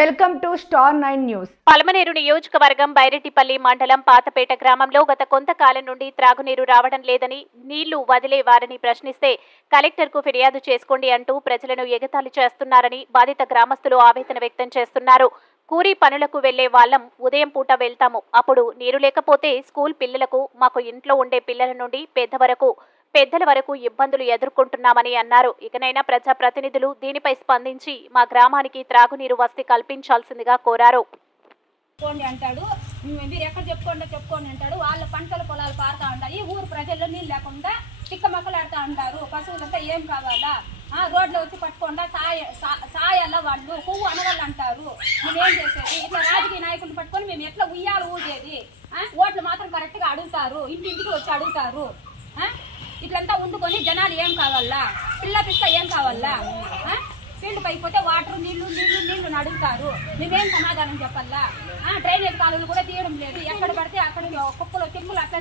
Welcome to star 9 news. Palamaneru నియోజకవర్గం బైరెడ్డిపల్లి మండలం పాతపేట గ్రామంలో గత కొంతకాలం నుండి త్రాగునీరు రావడం లేదని, నీళ్లు వదిలేవారని ప్రశ్నిస్తే కలెక్టర్కు ఫిర్యాదు చేసుకోండి అంటూ ప్రజలను ఎగతాళి చేస్తున్నారని బాధిత గ్రామస్తులు ఆవేదన వ్యక్తం చేస్తున్నారు. కూలీ పనులకు వెళ్లే వాళ్ళం ఉదయం పూట వెళ్తాము. అప్పుడు నీరు లేకపోతే స్కూల్ పిల్లలకు, మాకు ఇంట్లో ఉండే పిల్లల నుండి పెద్దల వరకు ఇబ్బందులు ఎదుర్కొంటున్నామని అన్నారు. ఇకనైనా ప్రజాప్రతినిధులు దీనిపై స్పందించి మా గ్రామానికి త్రాగునీరు వసతి కల్పించాల్సిందిగా కోరారు. అంటాడు, మీరు ఎక్కడ చెప్పుకోండి అంటాడు. వాళ్ళ పంటల పొలాలు పారుతా ఉంటాయి, ఊరు ప్రజల్లో నీళ్ళు లేకుండా తిక్కమక్కలాడుతూ ఉంటారు. పశువులంతా ఏం కావాలా, రోడ్లో వచ్చి పట్టుకుండా సాయాల వాళ్ళు పువ్వు అనవాళ్ళు అంటారు. మేమేం చేసేది? ఇట్లా రాజకీయ నాయకులు పట్టుకొని మేము ఎట్లా ఉయ్యాలు ఊగేది? ఓట్లు మాత్రం కరెక్ట్గా అడుగుతారు, ఇంటింటికి వచ్చి అడుగుతారు. ఇట్లంతా వండుకొని జనాలు ఏం కావాలా, పిల్ల ఏం కావాలా? ఫీల్డ్ పైపోతే వాటర్ నీళ్లు అడుగుతారు. మేమేం సమాధానం చెప్పాలా? డ్రైనేజ్ కాలువలు కూడా తీయడం లేదు, ఎక్కడ పడితే అక్కడ కుక్కలు తిమ్ములు అట్లా